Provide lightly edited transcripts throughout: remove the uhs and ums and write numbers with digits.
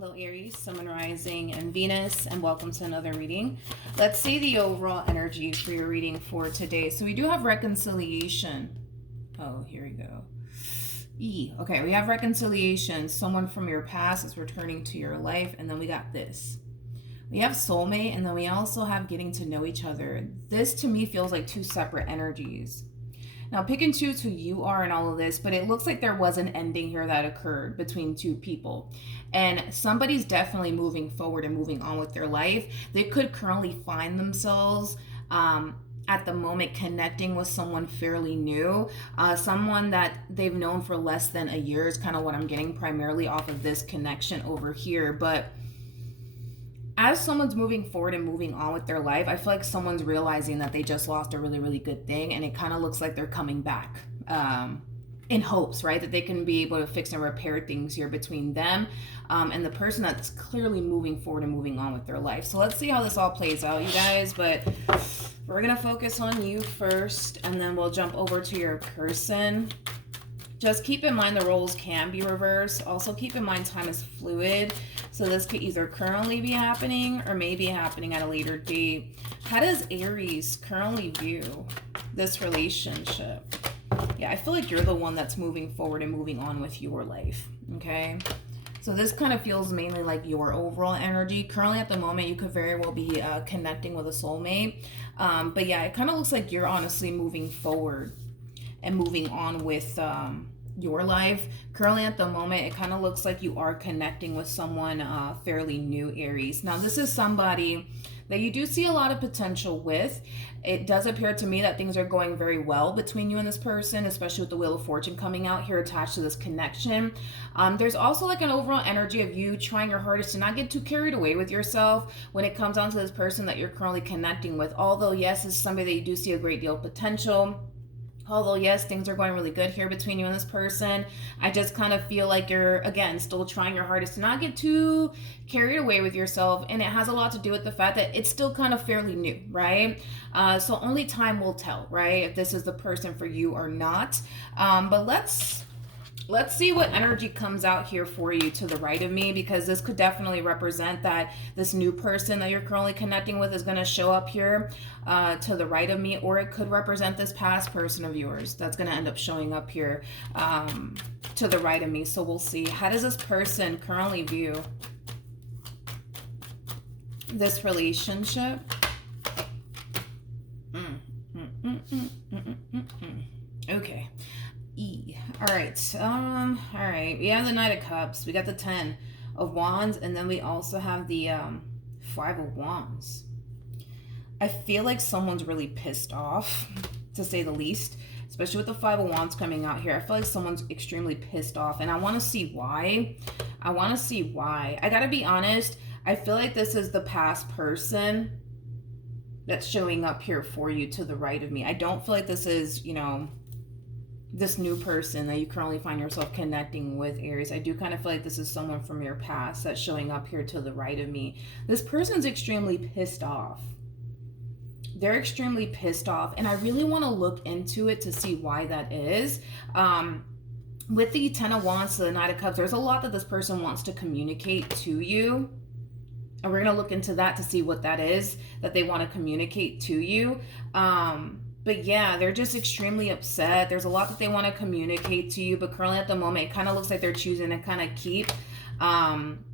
Hello Aries, Sun, Moon, Rising, and Venus, and welcome to another reading. Let's see the overall energy for your reading for today. So we do have reconciliation. Oh, here we go. Okay, we have reconciliation. Someone from your past is returning to your life, and then we got this. We have soulmate, and then we also have getting to know each other. This to me feels like two separate energies. Now, pick and choose who you are in all of this, but it looks like there was an ending here that occurred between two people. And somebody's definitely moving forward and moving on with their life. They could currently find themselves at the moment connecting with someone fairly new. Someone that they've known for less than a year is kind of what I'm getting primarily off of this connection over here. But as someone's moving forward and moving on with their life, I feel like someone's realizing that they just lost a really, really good thing, and it kind of looks like they're coming back in hopes, right, that they can be able to fix and repair things here between them and the person that's clearly moving forward and moving on with their life. So let's see how this all plays out, you guys, but we're going to focus on you first, and then we'll jump over to your person. Just keep in mind the roles can be reversed. Also keep in mind time is fluid. So this could either currently be happening or maybe happening at a later date. How does Aries currently view this relationship? Yeah, I feel like you're the one that's moving forward and moving on with your life, okay? So this kind of feels mainly like your overall energy. Currently at the moment, you could very well be connecting with a soulmate. But yeah, it kind of looks like you're honestly moving forward and moving on with your life. Currently at the moment, it kind of looks like you are connecting with someone fairly new, Aries. Now, this is somebody that you do see a lot of potential with. It does appear to me that things are going very well between you and this person, especially with the Wheel of Fortune coming out here attached to this connection. There's also like an overall energy of you trying your hardest to not get too carried away with yourself when it comes down to this person that you're currently connecting with. Although, yes, it's somebody that you do see a great deal of potential. Although, yes, things are going really good here between you and this person, I just kind of feel like you're, again, still trying your hardest to not get too carried away with yourself. And it has a lot to do with the fact that it's still kind of fairly new, right? So only time will tell, right, if this is the person for you or not. But let's see what energy comes out here for you to the right of me, because this could definitely represent that this new person that you're currently connecting with is going to show up here to the right of me, or it could represent this past person of yours that's going to end up showing up here to the right of me. So we'll see. How does this person currently view this relationship? Okay. All right. We have the Knight of Cups. We got the 10 of Wands, and then we also have the 5 of Wands. I feel like someone's really pissed off, to say the least, especially with the 5 of Wands coming out here. I feel like someone's extremely pissed off, and I want to see why. I gotta be honest. I feel like this is the past person that's showing up here for you to the right of me. I don't feel like this is, this new person that you currently find yourself connecting with, Aries. I do kind of feel like this is someone from your past that's showing up here to the right of me. This person's extremely pissed off. They're extremely pissed off, and I really want to look into it to see why that is. With the 10 of Wands to the Knight of Cups, there's a lot that this person wants to communicate to you. And we're going to look into that to see what that is that they want to communicate to you. But yeah, they're just extremely upset. There's a lot that they want to communicate to you, but currently at the moment, it kind of looks like they're choosing to kind of keep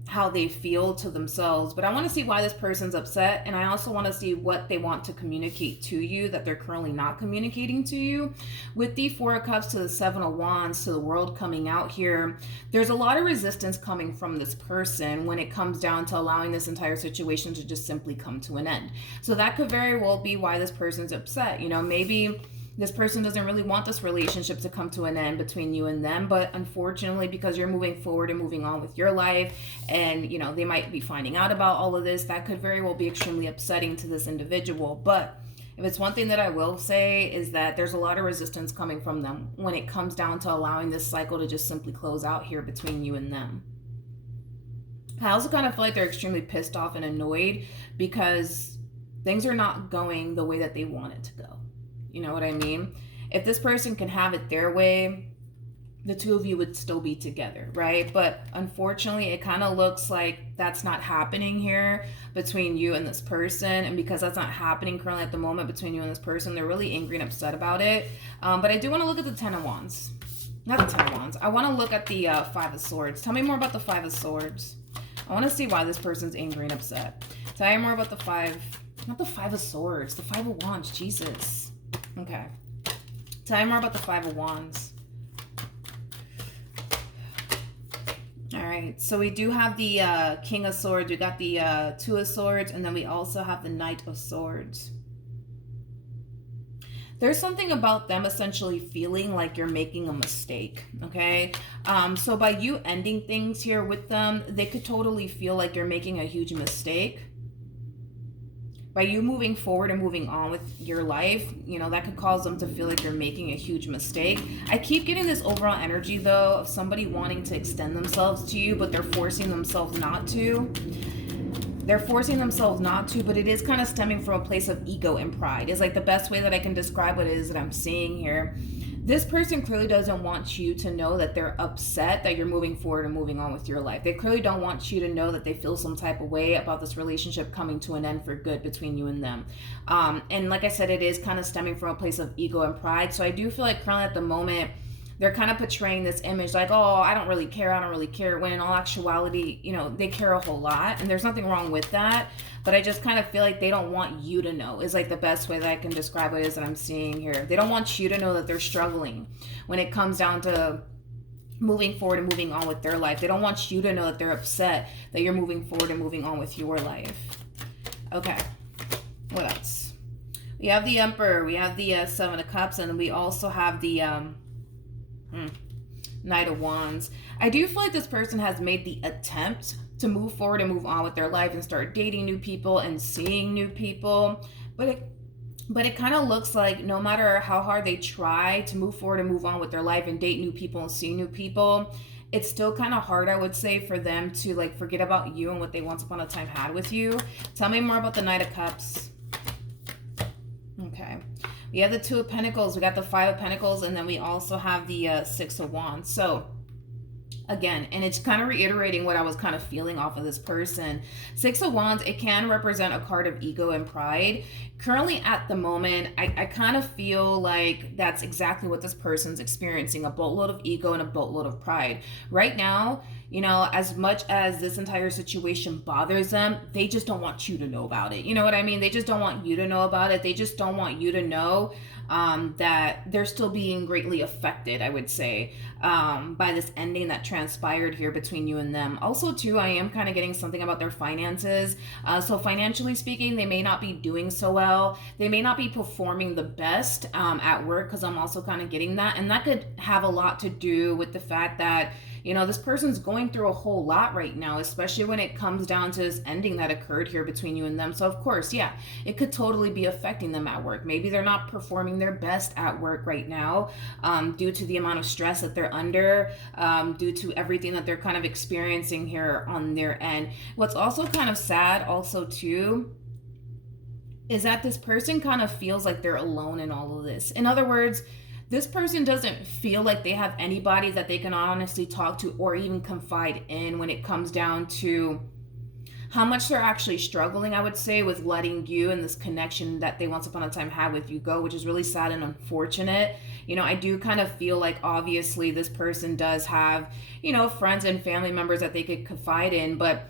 how they feel to themselves. But I want to see why this person's upset, and I also want to see what they want to communicate to you that they're currently not communicating to you. With the 4 of Cups to the 7 of Wands to the World coming out here, there's a lot of resistance coming from this person when it comes down to allowing this entire situation to just simply come to an end. So that could very well be why this person's upset. Maybe this person doesn't really want this relationship to come to an end between you and them, but unfortunately, because you're moving forward and moving on with your life, and they might be finding out about all of this, that could very well be extremely upsetting to this individual. But if it's one thing that I will say, is that there's a lot of resistance coming from them when it comes down to allowing this cycle to just simply close out here between you and them. I also kind of feel like they're extremely pissed off and annoyed because things are not going the way that they want it to go. You know what I mean? If this person can have it their way, the two of you would still be together, right? But unfortunately, it kind of looks like that's not happening here between you and this person. And because that's not happening currently at the moment between you and this person, they're really angry and upset about it. But I do want to look at the Ten of Wands. Not the Ten of Wands. I want to look at the Five of Swords. Tell me more about the Five of Swords. I want to see why this person's angry and upset. Tell me more about the not the Five of Swords, the Five of Wands. Jesus. Okay. Tell me more about the Five of Wands. All right, so we do have the King of Swords, we got the Two of Swords, and then we also have the Knight of Swords. There's something about them essentially feeling like you're making a mistake, okay? So by you ending things here with them, they could totally feel like you're making a huge mistake. By you moving forward and moving on with your life, you know, that could cause them to feel like you're making a huge mistake. I keep getting this overall energy, though, of somebody wanting to extend themselves to you, but they're forcing themselves not to. They're forcing themselves not to, but it is kind of stemming from a place of ego and pride. It's like the best way that I can describe what it is that I'm seeing here. This person clearly doesn't want you to know that they're upset that you're moving forward and moving on with your life. They clearly don't want you to know that they feel some type of way about this relationship coming to an end for good between you and them. And like I said, it is kind of stemming from a place of ego and pride. So I do feel like currently at the moment, they're kind of portraying this image like, oh, I don't really care, when in all actuality, you know, they care a whole lot, and there's nothing wrong with that. But I just kind of feel like they don't want you to know, is like the best way that I can describe what it is that I'm seeing here. They don't want you to know that they're struggling when it comes down to moving forward and moving on with their life. They don't want you to know that they're upset that you're moving forward and moving on with your life. Okay, what else? We have the Emperor, we have the Seven of Cups, and we also have the Knight of Wands. I do feel like this person has made the attempt to move forward and move on with their life and start dating new people and seeing new people, but it kind of looks like no matter how hard they try to move forward and move on with their life and date new people and see new people, it's still kind of hard, I would say, for them to like forget about you and what they once upon a time had with you. Tell me more about the Knight of Cups. Okay. We have the Two of Pentacles, we got the Five of Pentacles, and then we also have the Six of Wands. So again, and it's kind of reiterating what I was kind of feeling off of this person. Six of Wands, it can represent a card of ego and pride. Currently at the moment, I kind of feel like that's exactly what this person's experiencing, a boatload of ego and a boatload of pride. Right now, you know, as much as this entire situation bothers them, they just don't want you to know about it. You know what I mean? They just don't want you to know about it. They just don't want you to know that they're still being greatly affected, I would say, by this ending that transpired here between you and them. Also, too, I am kind of getting something about their finances. So financially speaking, they may not be doing so well. They may not be performing the best at work, because I'm also kind of getting that. And that could have a lot to do with the fact that, you know, this person's going through a whole lot right now, especially when it comes down to this ending that occurred here between you and them. So of course, yeah, it could totally be affecting them at work. Maybe they're not performing their best at work right now due to the amount of stress that they're under, due to everything that they're kind of experiencing here on their end. What's also kind of sad also too is that this person kind of feels like they're alone in all of this. In other words, this person doesn't feel like they have anybody that they can honestly talk to or even confide in when it comes down to how much they're actually struggling, I would say, with letting you and this connection that they once upon a time had with you go, which is really sad and unfortunate. You know, I do kind of feel like obviously this person does have, you know, friends and family members that they could confide in, but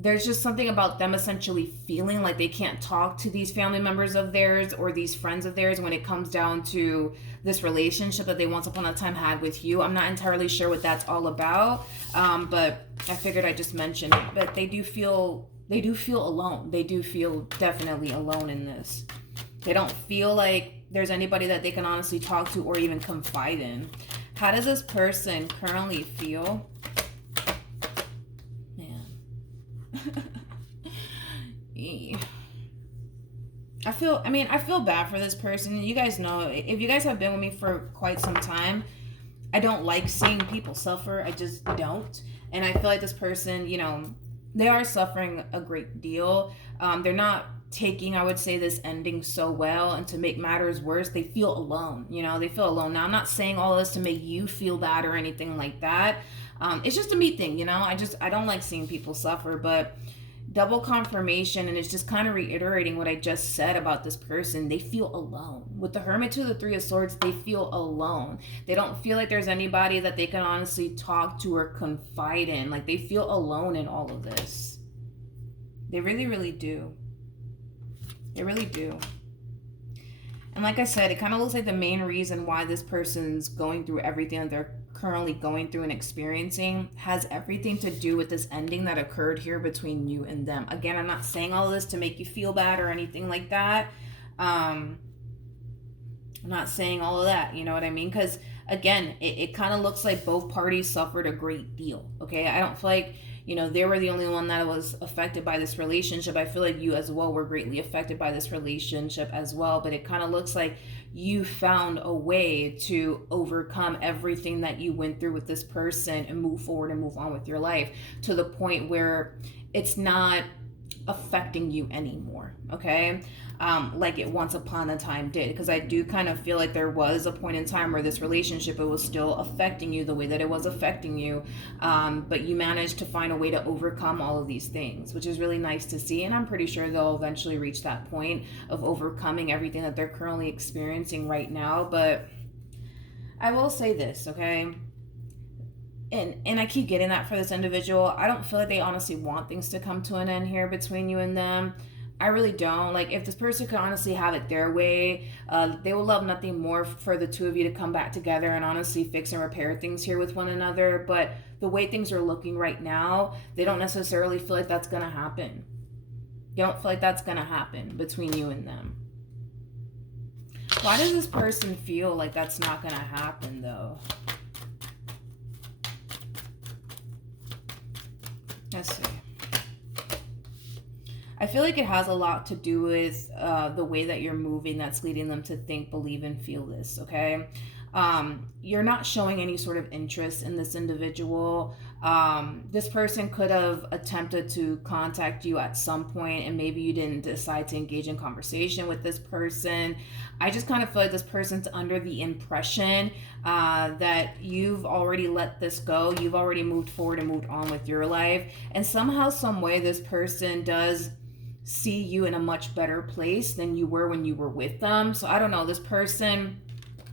there's just something about them essentially feeling like they can't talk to these family members of theirs or these friends of theirs when it comes down to this relationship that they once upon a time had with you. I'm not entirely sure what that's all about, but I figured I'd just mention it. But they do feel alone. They do feel definitely alone in this. They don't feel like there's anybody that they can honestly talk to or even confide in. How does this person currently feel? I feel bad for this person. You guys know, if you guys have been with me for quite some time, I don't like seeing people suffer. I just don't. And I feel like this person, you know, they are suffering a great deal. They're not taking, I would say, this ending so well. And to make matters worse, they feel alone. You know, they feel alone. Now, I'm not saying all this to make you feel bad or anything like that. It's just a me thing, you know. I don't like seeing people suffer, but double confirmation, and it's just kind of reiterating what I just said about this person. They feel alone. With the Hermit to the Three of Swords, they feel alone. They don't feel like there's anybody that they can honestly talk to or confide in. Like, they feel alone in all of this. They really, really do. They really do. And like I said, it kind of looks like the main reason why this person's going through everything that they're currently going through and experiencing has everything to do with this ending that occurred here between you and them. Again, I'm not saying all of this to make you feel bad or anything like that. I'm not saying all of that, you know what I mean? Because again, it kind of looks like both parties suffered a great deal. Okay, I don't feel like, you know, they were the only one that was affected by this relationship. I feel like you as well were greatly affected by this relationship as well. But it kind of looks like you found a way to overcome everything that you went through with this person and move forward and move on with your life to the point where it's not affecting you anymore. Okay. Like it once upon a time did, because I do kind of feel like there was a point in time where this relationship, it was still affecting you the way that it was affecting you, but you managed to find a way to overcome all of these things, which is really nice to see. And I'm pretty sure they'll eventually reach that point of overcoming everything that they're currently experiencing right now. But I will say this, okay, and I keep getting that for this individual. I don't feel like they honestly want things to come to an end here between you and them. I really don't. Like, if this person could honestly have it their way, they will love nothing more for the two of you to come back together and honestly fix and repair things here with one another. But the way things are looking right now, they don't necessarily feel like that's going to happen. They don't feel like that's going to happen between you and them. Why does this person feel like that's not going to happen, though? Let's see. I feel like it has a lot to do with the way that you're moving that's leading them to think, believe, and feel this, okay? You're not showing any sort of interest in this individual. This person could have attempted to contact you at some point, and maybe you didn't decide to engage in conversation with this person. I just kind of feel like this person's under the impression that you've already let this go. You've already moved forward and moved on with your life. And somehow, some way, this person does see you in a much better place than you were when you were with them. So I don't know, this person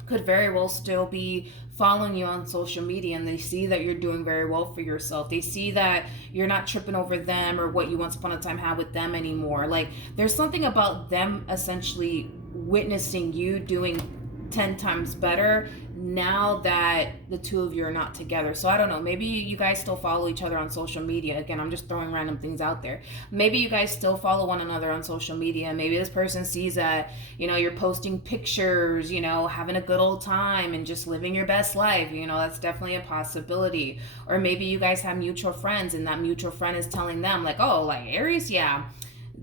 could very well still be following you on social media, and they see that you're doing very well for yourself. They see that you're not tripping over them or what you once upon a time had with them anymore. Like, there's something about them essentially witnessing you doing 10 times better now that the two of you are not together. So I don't know, maybe you guys still follow each other on social media. Again, I'm just throwing random things out there. Maybe you guys still follow one another on social media. Maybe this person sees that, you know, you're posting pictures, you know, having a good old time and just living your best life. You know, that's definitely a possibility. Or maybe you guys have mutual friends, and that mutual friend is telling them like, oh, like Aries, yeah,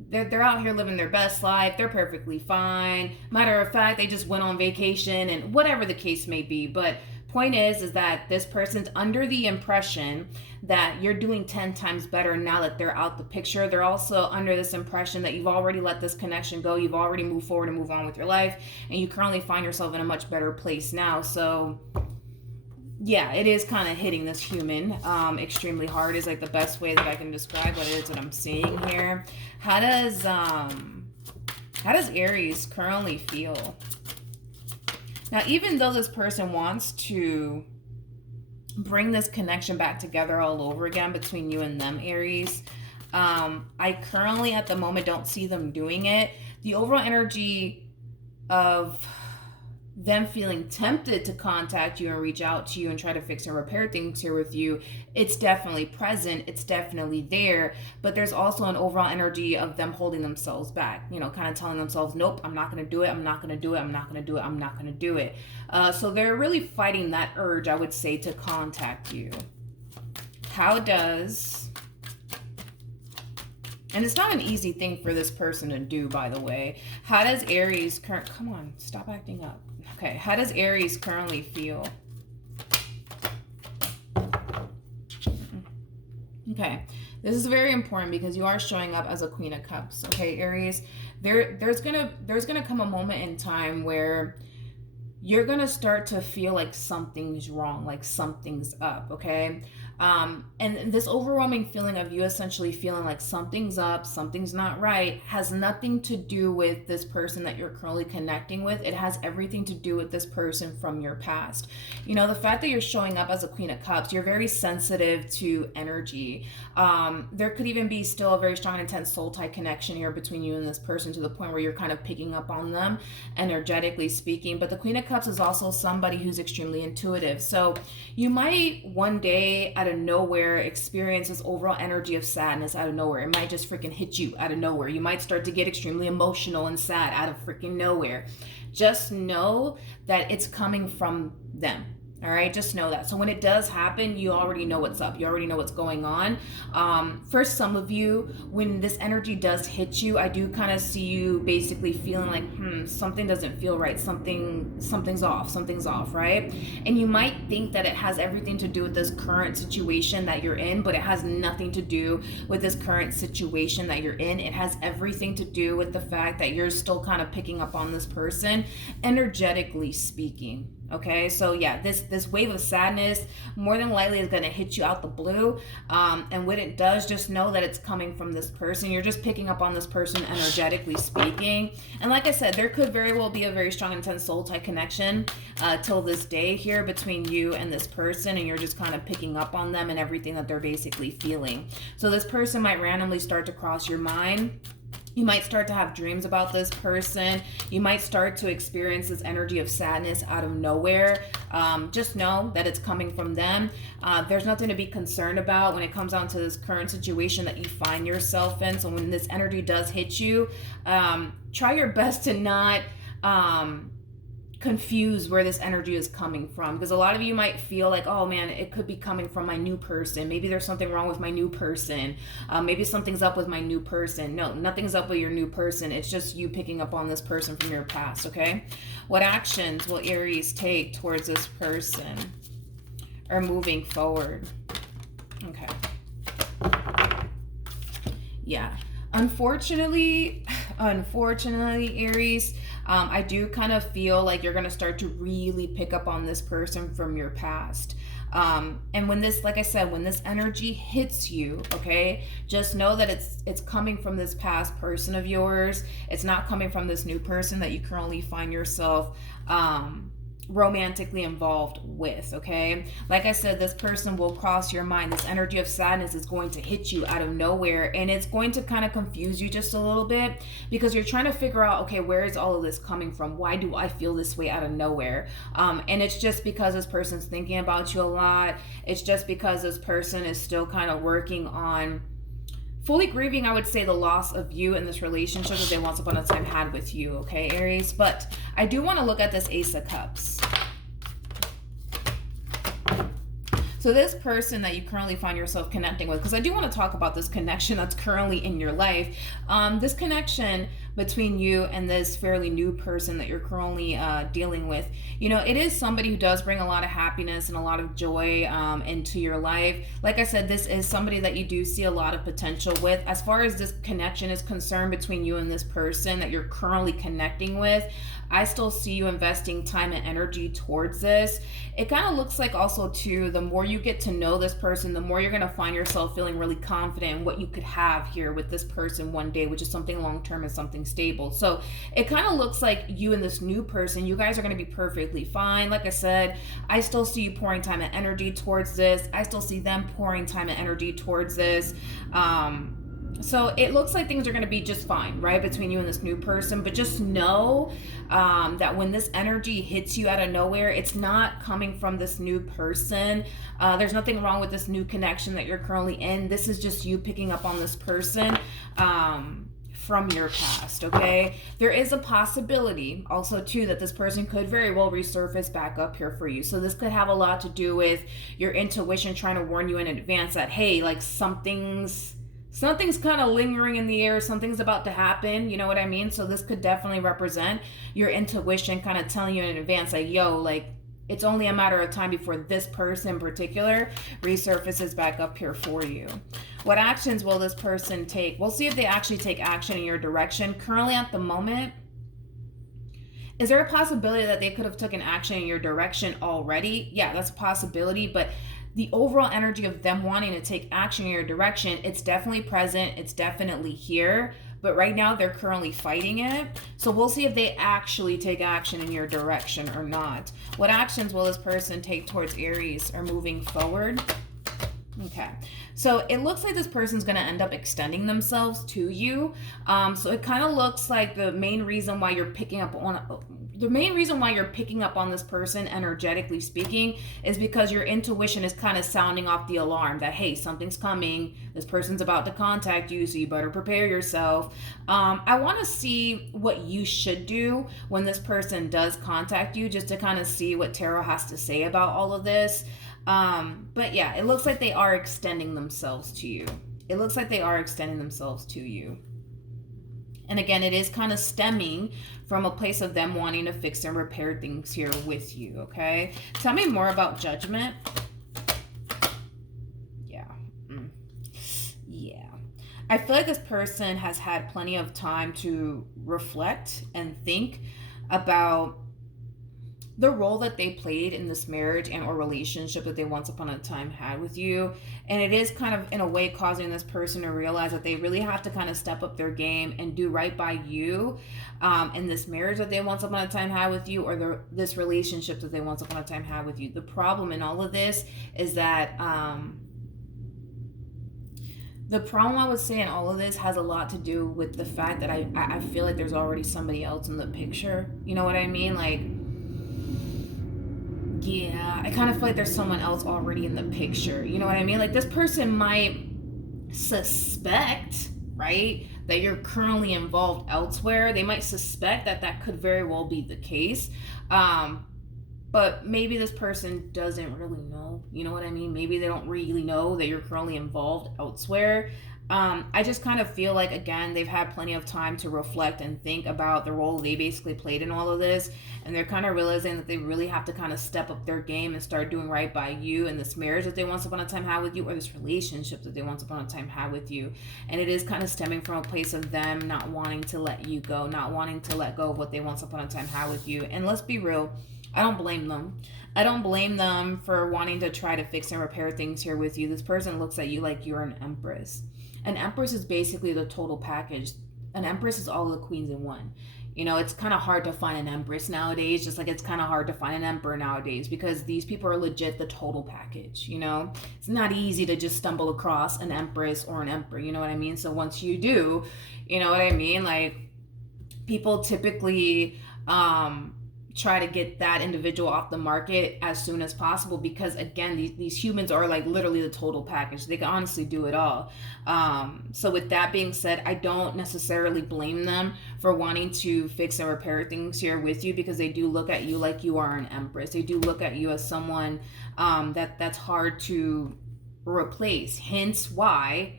they're out here living their best life. They're perfectly fine. Matter of fact, they just went on vacation, and whatever the case may be. But point is that this person's under the impression that you're doing 10 times better now that they're out the picture. They're also under this impression that you've already let this connection go. You've already moved forward and move on with your life, and you currently find yourself in a much better place now. So yeah, it is kind of hitting this human extremely hard is like the best way that I can describe what it is that I'm seeing here. How does Aries currently feel? Now, even though this person wants to bring this connection back together all over again between you and them, Aries, I currently at the moment don't see them doing it. The overall energy of them feeling tempted to contact you and reach out to you and try to fix and repair things here with you, it's definitely present, it's definitely there. But there's also an overall energy of them holding themselves back, you know, kind of telling themselves, nope, I'm not going to do it, I'm not going to do it, I'm not going to do it, I'm not going to do it. So they're really fighting that urge, I would say, to contact you. How does... And it's not an easy thing for this person to do, by the way. How does Aries come on, stop acting up. Okay, how does Aries currently feel? Okay, This is very important because you are showing up as a Queen of Cups, okay, Aries? There's gonna come a moment in time where you're gonna start to feel like something's wrong, like something's up, okay? And this overwhelming feeling of you essentially feeling like something's up, something's not right, has nothing to do with this person that you're currently connecting with. It has everything to do with this person from your past. You know, the fact that you're showing up as a Queen of Cups, you're very sensitive to energy. There could even be still a very strong, intense soul tie connection here between you and this person, to the point where you're kind of picking up on them, energetically speaking. But the Queen of Cups is also somebody who's extremely intuitive. So you might one day out of nowhere experience this overall energy of sadness out of nowhere. It might just freaking hit you out of nowhere. You might start to get extremely emotional and sad out of freaking nowhere. Just know that it's coming from them. All right, just know that. So when it does happen, you already know what's up. You already know what's going on. For some of you, when this energy does hit you, I do kind of see you basically feeling like, something doesn't feel right. Something's off, right? And you might think that it has everything to do with this current situation that you're in, but it has nothing to do with this current situation that you're in. It has everything to do with the fact that you're still kind of picking up on this person, energetically speaking. Okay, so yeah, this wave of sadness more than likely is going to hit you out the blue. And when it does, just know that it's coming from this person. You're just picking up on this person, energetically speaking. And like I said, there could very well be a very strong, intense soul tie connection till this day here between you and this person. And you're just kind of picking up on them and everything that they're basically feeling. So this person might randomly start to cross your mind. You might start to have dreams about this person. You might start to experience this energy of sadness out of nowhere. Just know that it's coming from them. There's nothing to be concerned about when it comes down to this current situation that you find yourself in. So when this energy does hit you, try your best to not confuse where this energy is coming from, because a lot of you might feel like, oh man, it could be coming from my new person. Maybe there's something wrong with my new person. Maybe something's up with my new person. No, nothing's up with your new person. It's just you picking up on this person from your past. Okay, what actions will Aries take towards this person or moving forward? Okay, yeah, unfortunately, Aries, I do kind of feel like you're going to start to really pick up on this person from your past. And when this, like I said, when this energy hits you, okay, just know that it's coming from this past person of yours. It's not coming from this new person that you currently find yourself romantically involved with. Okay, like I said, this person will cross your mind. This energy of sadness is going to hit you out of nowhere, and it's going to kind of confuse you just a little bit, because you're trying to figure out, okay, where is all of this coming from? Why do I feel this way out of nowhere? And it's just because this person's thinking about you a lot. It's just because this person is still kind of working on fully grieving, I would say, the loss of you in this relationship that they once upon a time had with you, okay, Aries? But I do want to look at this Ace of Cups. So this person that you currently find yourself connecting with, because I do want to talk about this connection that's currently in your life, this connection between you and this fairly new person that you're currently dealing with, you know, it is somebody who does bring a lot of happiness and a lot of joy into your life. Like I said, this is somebody that you do see a lot of potential with. As far as this connection is concerned between you and this person that you're currently connecting with, I still see you investing time and energy towards this. It kind of looks like also too, the more you get to know this person, the more you're going to find yourself feeling really confident in what you could have here with this person one day, which is something long-term and something stable. So it kind of looks like you and this new person, you guys are going to be perfectly fine. Like I said, I still see you pouring time and energy towards this. I still see them pouring time and energy towards this. So it looks like things are going to be just fine, right, between you and this new person. But just know that when this energy hits you out of nowhere, it's not coming from this new person. There's nothing wrong with this new connection that you're currently in. This is just you picking up on this person from your past, okay? There is a possibility also too that this person could very well resurface back up here for you. So this could have a lot to do with your intuition trying to warn you in advance that, hey, like something's kind of lingering in the air, something's about to happen, you know what I mean? So this could definitely represent your intuition kind of telling you in advance, like, yo, like, It's only a matter of time before this person in particular resurfaces back up here for you. What actions will this person take? We'll see if they actually take action in your direction. Currently at the moment, is there a possibility that they could have taken action in your direction already? Yeah, that's a possibility, but the overall energy of them wanting to take action in your direction, it's definitely present, it's definitely here, but right now they're currently fighting it. So we'll see if they actually take action in your direction or not. What actions will this person take towards Aries or moving forward? Okay, so it looks like this person's going to end up extending themselves to you. So it kind of looks like the main reason why you're picking up on this person, energetically speaking, is because your intuition is kind of sounding off the alarm that, hey, something's coming. This person's about to contact you, so you better prepare yourself. I want to see what you should do when this person does contact you, just to kind of see what tarot has to say about all of this. But yeah, it looks like they are extending themselves to you. It looks like they are extending themselves to you. And again, it is kind of stemming from a place of them wanting to fix and repair things here with you, okay? Tell me more about Judgment. Yeah. Yeah. I feel like this person has had plenty of time to reflect and think about the role that they played in this marriage and or relationship that they once upon a time had with you. And it is kind of in a way causing this person to realize that they really have to kind of step up their game and do right by you in this marriage that they once upon a time had with you, or this relationship that they once upon a time had with you. The problem in all of this is that the problem I would say in all of this has a lot to do with the fact that I feel like there's already somebody else in the picture. You know what I mean? Like, yeah, I kind of feel like there's someone else already in the picture. You know what I mean? Like, this person might suspect, right, that you're currently involved elsewhere. They might suspect that that could very well be the case. But maybe this person doesn't really know. You know what I mean? Maybe they don't really know that you're currently involved elsewhere. I just kind of feel like, again, they've had plenty of time to reflect and think about the role they basically played in all of this. And they're kind of realizing that they really have to kind of step up their game and start doing right by you in this marriage that they once upon a time had with you, or this relationship that they once upon a time had with you. And it is kind of stemming from a place of them not wanting to let you go, not wanting to let go of what they once upon a time had with you. And let's be real, I don't blame them. I don't blame them for wanting to try to fix and repair things here with you. This person looks at you like you're an empress. An empress is basically the total package. An empress is all the queens in one. You know, it's kind of hard to find an empress nowadays, just like it's kind of hard to find an emperor nowadays, because these people are legit the total package, you know? It's not easy to just stumble across an empress or an emperor, you know what I mean? So once you do, you know what I mean? Like, people typically try to get that individual off the market as soon as possible, because again, these humans are like literally the total package. They can honestly do it all. So with that being said, I don't necessarily blame them for wanting to fix and repair things here with you, because they do look at you like you are an empress. They do look at you as someone that's hard to replace. Hence why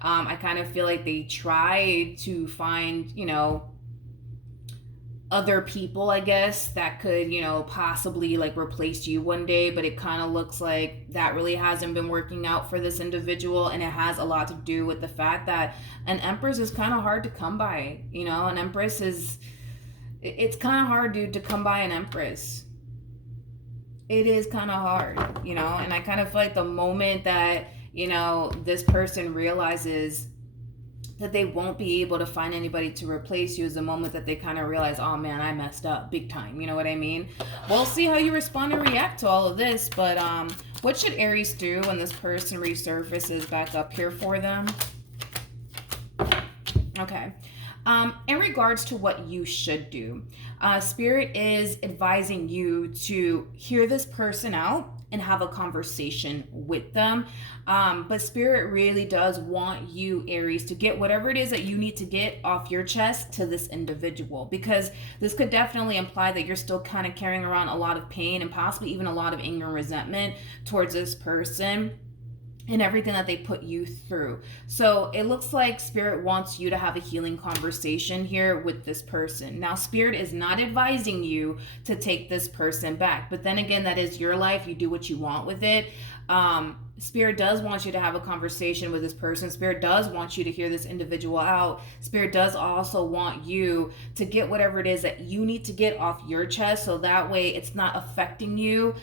I kind of feel like they try to find, you know, other people, I guess, that could, you know, possibly like replace you one day, but it kind of looks like that really hasn't been working out for this individual. And it has a lot to do with the fact that an empress is kind of hard to come by. You know, an empress is, it's kind of hard, dude, to come by an empress. It is kind of hard, you know. And I kind of feel like the moment that, you know, this person realizes that they won't be able to find anybody to replace you is the moment that they kind of realize, oh man, I messed up big time. You know what I mean? We'll see how you respond and react to all of this. But what should Aries do when this person resurfaces back up here for them? Okay. In regards to what you should do, Spirit is advising you to hear this person out and have a conversation with them. But Spirit really does want you, Aries, to get whatever it is that you need to get off your chest to this individual, because this could definitely imply that you're still kind of carrying around a lot of pain and possibly even a lot of anger and resentment towards this person. and everything that they put you through. So it looks like Spirit wants you to have a healing conversation here with this person. Now, Spirit is not advising you to take this person back, but then again, that is your life. You do what you want with it. Spirit does want you to have a conversation with this person. Spirit does want you to hear this individual out. Spirit does also want you to get whatever it is that you need to get off your chest, so that way it's not affecting you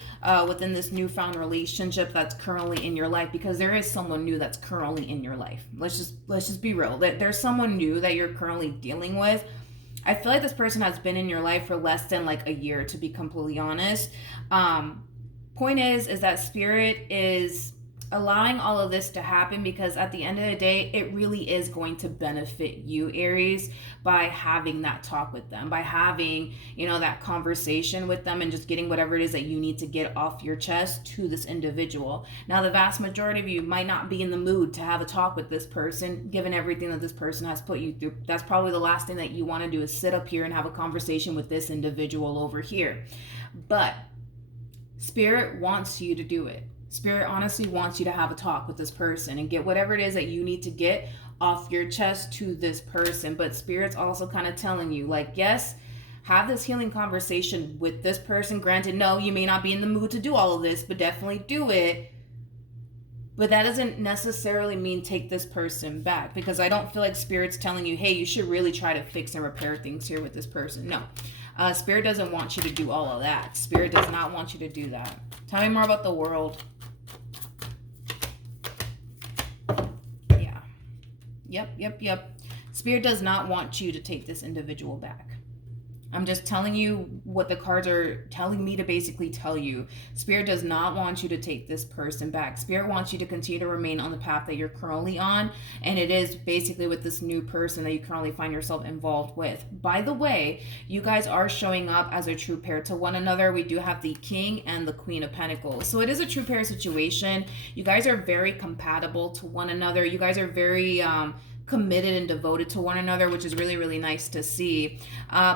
within this newfound relationship that's currently in your life, because there is someone new that's currently in your life. Let's just be real. That there's someone new that you're currently dealing with. I feel like this person has been in your life for less than like a year, to be completely honest. Point is that Spirit is allowing all of this to happen because at the end of the day, it really is going to benefit you, Aries, by having that talk with them, by having, that conversation with them and just getting whatever it is that you need to get off your chest to this individual. Now, the vast majority of you might not be in the mood to have a talk with this person, given everything that this person has put you through. That's probably the last thing that you want to do, is sit up here and have a conversation with this individual over here. But Spirit wants you to do it. Spirit honestly wants you to have a talk with this person and get whatever it is that you need to get off your chest to this person. But Spirit's also kind of telling you, like, yes, have this healing conversation with this person. Granted, no, you may not be in the mood to do all of this, but definitely do it. But that doesn't necessarily mean take this person back, because I don't feel like Spirit's telling you, hey, you should really try to fix and repair things here with this person. No. Spirit doesn't want you to do all of that. Spirit does not want you to do that. Tell me more about the world. Yep. Spirit does not want you to take this individual back. I'm just telling you what the cards are telling me to basically tell you. Spirit does not want you to take this person back. Spirit wants you to continue to remain on the path that you're currently on. And it is basically with this new person that you currently find yourself involved with. By the way, you guys are showing up as a true pair to one another. We do have the King and the Queen of Pentacles. So it is a true pair situation. You guys are very compatible to one another. You guys are very committed and devoted to one another, which is really, really nice to see.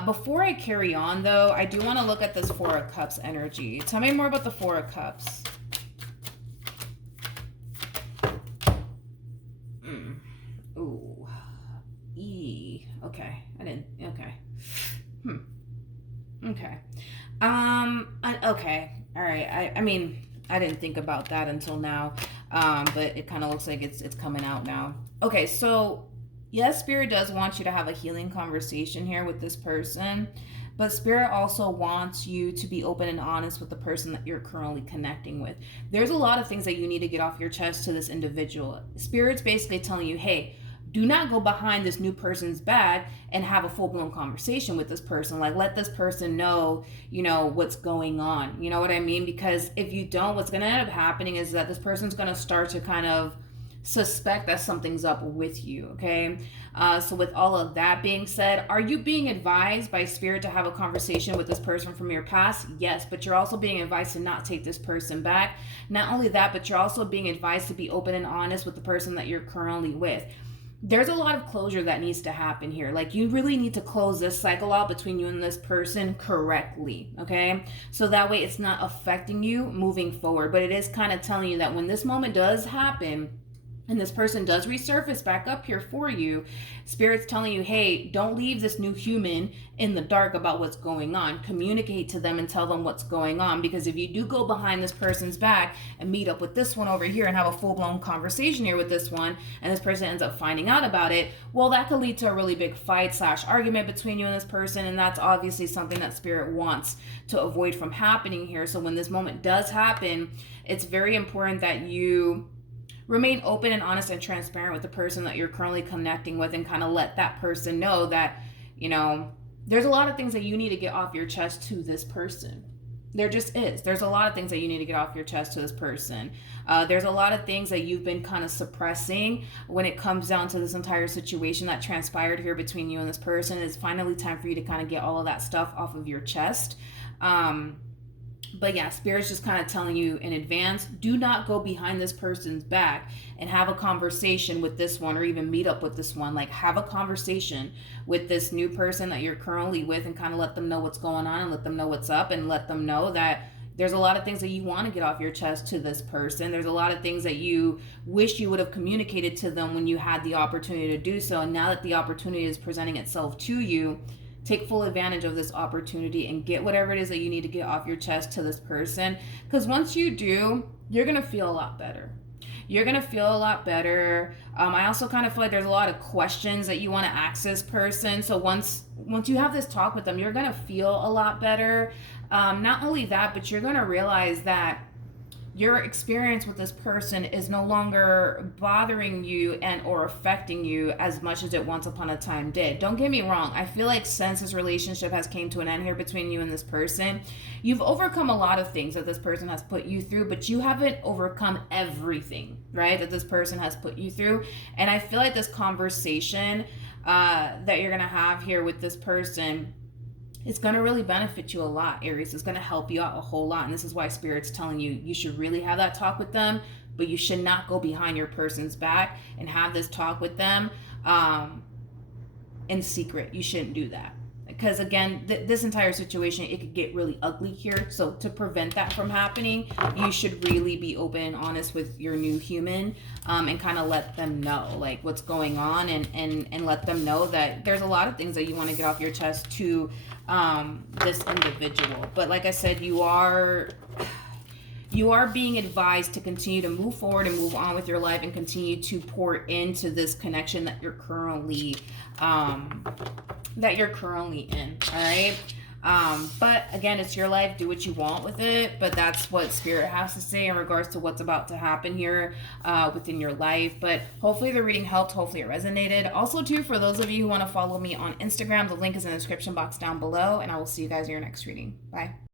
Before I carry on, though, I do want to look at this Four of Cups energy. Tell me more about the Four of Cups. Ooh. Okay. Okay. Okay. Okay. All right. I mean, I didn't think about that until now. But it kind of looks like it's coming out now. Okay, so yes, Spirit does want you to have a healing conversation here with this person, but Spirit also wants you to be open and honest with the person that you're currently connecting with. There's a lot of things that you need to get off your chest to this individual. Spirit's basically telling you, hey, do not go behind this new person's back and have a full-blown conversation with this person. Like, let this person know, what's going on. You know what I mean? Because if you don't, what's going to end up happening is that this person's going to start to kind of suspect that something's up with you, okay? So with all of that being said, are you being advised by Spirit to have a conversation with this person from your past? Yes, but you're also being advised to not take this person back. Not only that, but you're also being advised to be open and honest with the person that you're currently with. There's a lot of closure that needs to happen here. Like, you really need to close this cycle out between you and this person correctly, okay? So that way it's not affecting you moving forward. But it is kind of telling you that when this moment does happen, and this person does resurface back up here for you, Spirit's telling you, hey, don't leave this new human in the dark about what's going on. Communicate to them and tell them what's going on. Because if you do go behind this person's back and meet up with this one over here and have a full-blown conversation here with this one, and this person ends up finding out about it, well, that could lead to a really big fight/argument between you and this person. And that's obviously something that Spirit wants to avoid from happening here. So when this moment does happen, it's very important that you remain open and honest and transparent with the person that you're currently connecting with, and kind of let that person know that, there's a lot of things that you need to get off your chest to this person. There just is. There's a lot of things that you need to get off your chest to this person. There's a lot of things that you've been kind of suppressing when it comes down to this entire situation that transpired here between you and this person. It's finally time for you to kind of get all of that stuff off of your chest. But yeah, Spirit's just kind of telling you in advance, do not go behind this person's back and have a conversation with this one, or even meet up with this one. Like, have a conversation with this new person that you're currently with and kind of let them know what's going on and let them know what's up, and let them know that, There's a lot of things that you want to get off your chest to this person. There's a lot of things that you wish you would have communicated to them when you had the opportunity to do so. And now that the opportunity is presenting itself to you, take full advantage of this opportunity and get whatever it is that you need to get off your chest to this person. Because once you do, you're going to feel a lot better. You're going to feel a lot better. I also kind of feel like there's a lot of questions that you want to ask this person. So once you have this talk with them, you're going to feel a lot better. Not only that, but you're going to realize that your experience with this person is no longer bothering you and or affecting you as much as it once upon a time did. Don't get me wrong. I feel like since this relationship has came to an end here between you and this person, you've overcome a lot of things that this person has put you through, but you haven't overcome everything, right, that this person has put you through. And I feel like this conversation that you're going to have here with this person, it's going to really benefit you a lot, Aries. It's going to help you out a whole lot. And this is why Spirit's telling you, you should really have that talk with them, but you should not go behind your person's back and have this talk with them in secret. You shouldn't do that. Because again, this entire situation, it could get really ugly here. So to prevent that from happening, you should really be open and honest with your new human, and kind of let them know like what's going on, and let them know that there's a lot of things that you want to get off your chest to this individual. But like I said, you are being advised to continue to move forward and move on with your life and continue to pour into this connection that you're currently in. All right. But again, it's your life. Do what you want with it. But that's what Spirit has to say in regards to what's about to happen here within your life. But hopefully the reading helped. Hopefully it resonated. Also, too, for those of you who want to follow me on Instagram, the link is in the description box down below. And I will see you guys in your next reading. Bye.